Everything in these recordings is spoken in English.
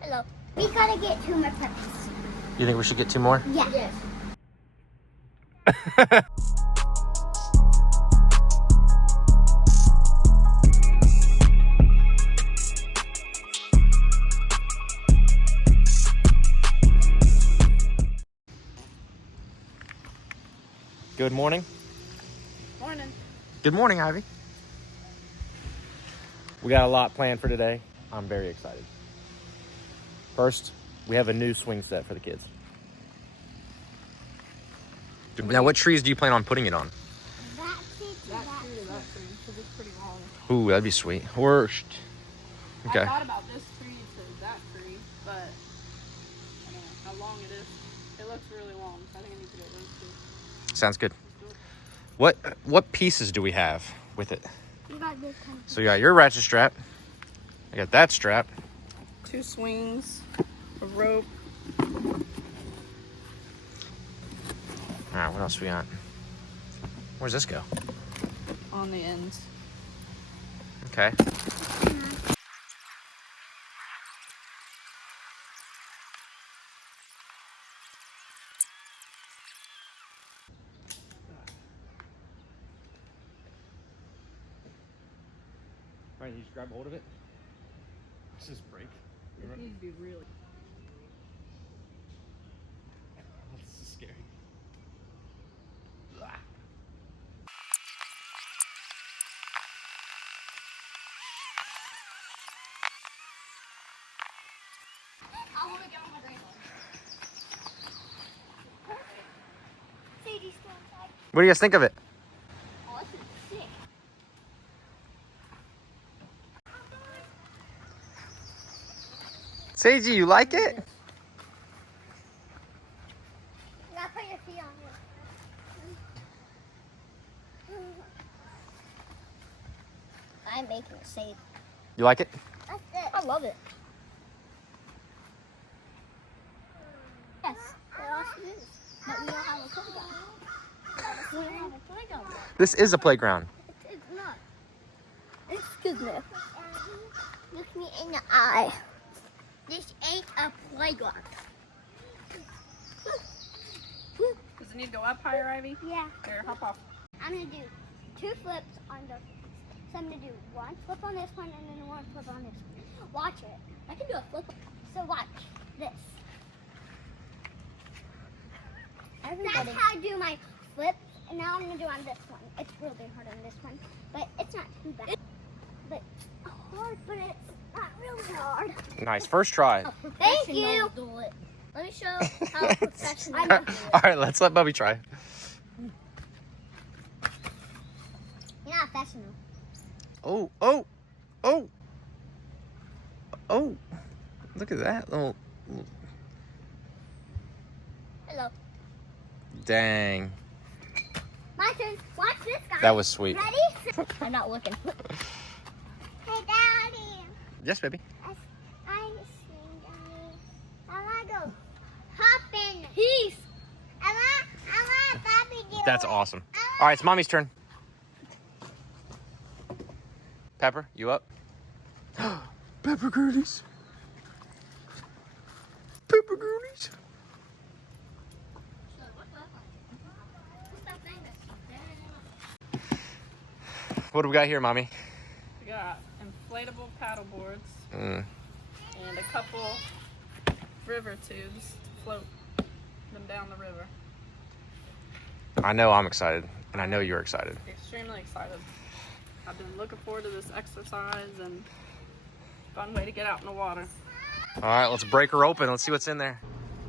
Hello. We gotta get 2 more puppies. You think we should get 2 more? Yeah. Yes. Good morning. Morning. Good morning, Ivy. We got a lot planned for today. I'm very excited. First, we have a new swing set for the kids. Now, what trees do you plan on putting it on? That tree to that That tree, because it's pretty long. Ooh, that'd be sweet. Or, okay. I thought about this tree to that tree, but I don't know how long it is. It looks really long, so I think I need to get those two. Sounds good. What pieces do we have with it? You got this kind So you got your ratchet strap. I got that strap. 2 swings, a rope. All right, what else we got? Where's this go? On the ends. Okay. All right, you just grab hold of it. Let's just break. It needs to be really. This is scary. I want to get on my grandpa. Sadie's still inside. What do you guys think of it? Oh, this is sick. Seiji, you like it? Now put your feet on here. I'm making it safe. You like it? That's it. I love it. Yes, it also is. But we don't have a playground. We don't have a playground. This is a playground. It's not. Excuse me. Look me in the eye. This ain't a playground. Does it need to go up higher, Ivy? Yeah. Here, hop off. I'm gonna do 2 flips on the. So I'm gonna do 1 flip on this one and then 1 flip on this one. Watch it. I can do a flip. So watch this. That's how I do my flips, and now I'm gonna do on this one. It's really hard on this one, but it's not too bad. But hard, but it's not really hard. Nice. First try. Thank you. Do it. Let me show how professional I do it. All right, let's let Bubby try. You're not professional. Oh, oh, oh, oh. Look at that little. Hello. Dang. My turn. Watch this, guy. That was sweet. Ready? I'm not looking. Hey, Daddy. Yes, baby. I see Daddy. I want to go hopping. Peace. I want Bobby to do That's it. awesome. All right, it's Mommy's turn. Pepper, you up? Pepper Gerties. Pepper Gerties. What do we got here, Mommy? We got inflatable paddle boards Mm. and a couple river tubes to float them down the river. I know I'm excited, and I know you're excited. Extremely excited. I've been looking forward to this exercise and fun way to get out in the water. All right, let's break her open. Let's see what's in there.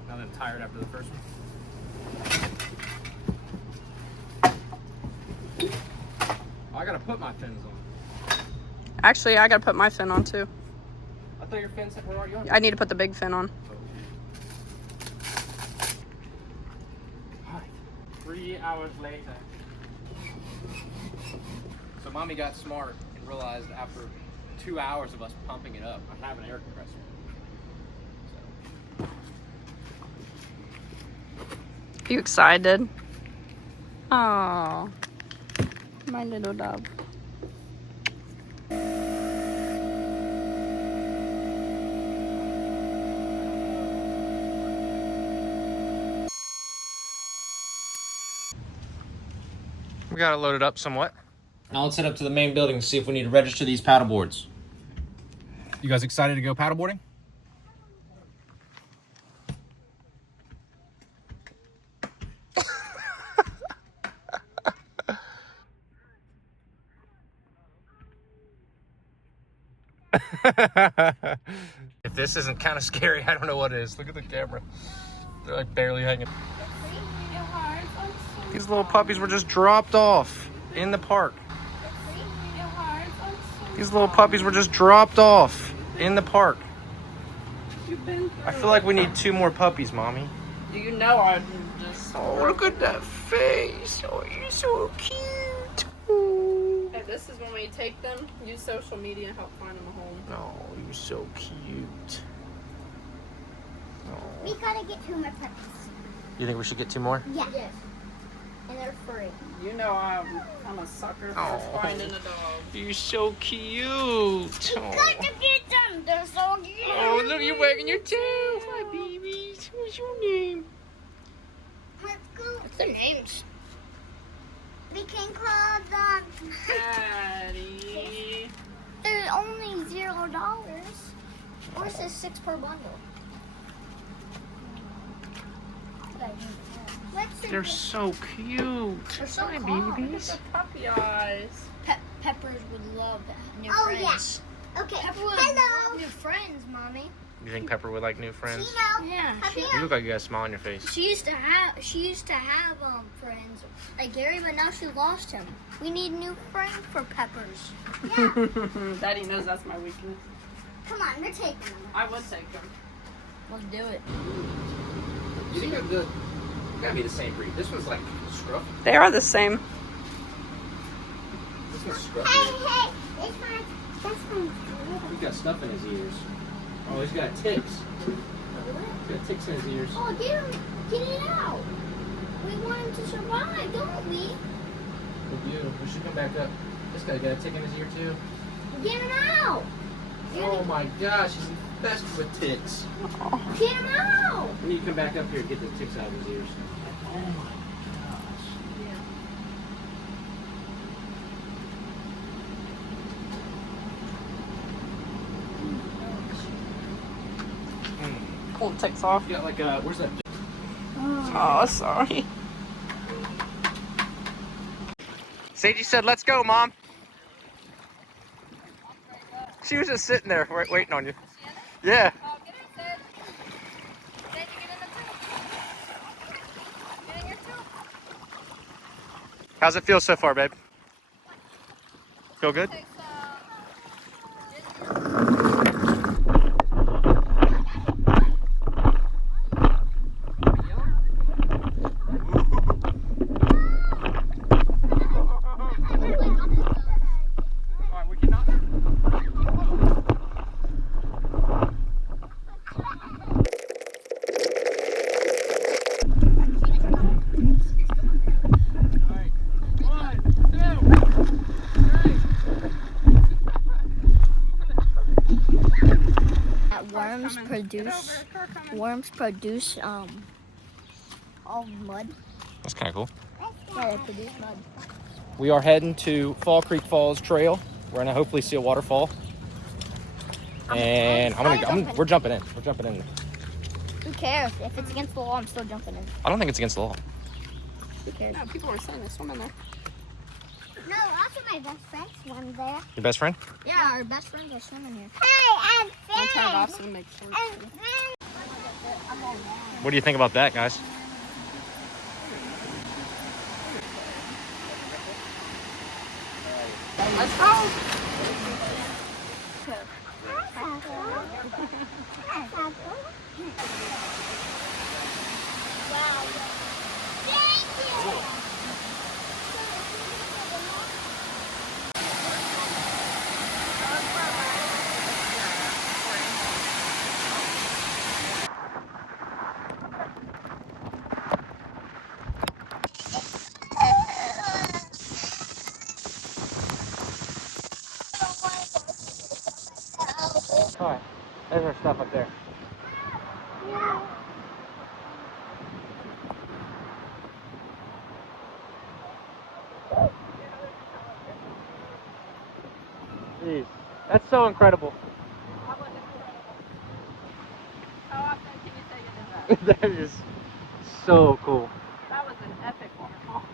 Now that I'm tired after the first one. I gotta put my fins on. Actually, I gotta put my fin on too. I thought your fins were already on. I need to put the big fin on. All right. 3 hours later. So Mommy got smart and realized after 2 hours of us pumping it up, I have an air compressor. You excited? Oh, my little dove. We got it loaded up somewhat. Now let's head up to the main building to see if we need to register these paddle boards. You guys excited to go paddleboarding? If this isn't kind of scary, I don't know what is. Look at the camera. They're like barely hanging. These little puppies were just dropped off in the park. These little puppies were just dropped off in the park. I feel like we need 2 more puppies, Mommy. You know I'm just... Oh, look at that face. Oh, you're so cute. Hey, this is when we take them, use social media and help find them a home. Oh, you're so cute. Oh. We gotta get 2 more puppies. You think we should get 2 more? Yeah. Yes. And they're free. You know I'm a sucker for Oh. finding a dog. You're so cute. We gotta get them. They're so cute. Oh, look, you're wagging your tail. Hi, babies. What's your name? Let's go. What's their names? We can call them. Daddy. They're only $0. Or it says 6 per bundle. They're so cute. They're so Hi, calm. babies. Look at the puppy eyes. Peppers would love new Oh, friends. yeah. Okay. Pepper would Hello. love new friends, Mommy. You think Pepper would like new friends? Chino. Yeah, Puppy. You look like you got a smile on your face. She used to have friends like Gary, but now she lost him. We need new friends for Peppers. Yeah. Daddy knows that's my weakness. Come on, we're taking them. I would take them. Let's do it. You think they're good? Gotta be the same breed. This one's like scruffy. They are the same. This one's Hey, scruffy. hey. This one. This one's good. He's got stuff in his ears. Oh, he's got ticks. He's got ticks in his ears. Oh, get it out. We want him to survive, don't we? Look beautiful. We should come back up. This guy got a tick in his ear too. Get him out. Oh my gosh, he's infested with ticks. Get him out. We need to come back up here and get the ticks out of his ears. Oh my gosh. Pull the ticks off. You got like where's that? Oh, sorry. Seiji said, "Let's go, Mom." She was just sitting there waiting on you. Yeah. Oh, get in, Sid. Sid, you get in the tube. Get in your tube. How's it feel so far, babe? Feel good? Worms produce all mud. That's kind of cool. Yeah, they produce mud. We are heading to Fall Creek Falls Trail. We're gonna hopefully see a waterfall. And we're jumping in. We're jumping in. Who cares? If it's against the law, I'm still jumping in. I don't think it's against the law. Who cares? No, people were saying they swim in there. No, also my best friend swam there. Your best friend? Yeah, our best friends are swimming here. Hey, and I turned friend. off so to make sure. And friend. What do you think about that, guys? Let's go. Alright, there's our stuff up there. Jeez. That's so incredible. That was incredible. How often can you say you did that? That is so cool. That was an epic waterfall.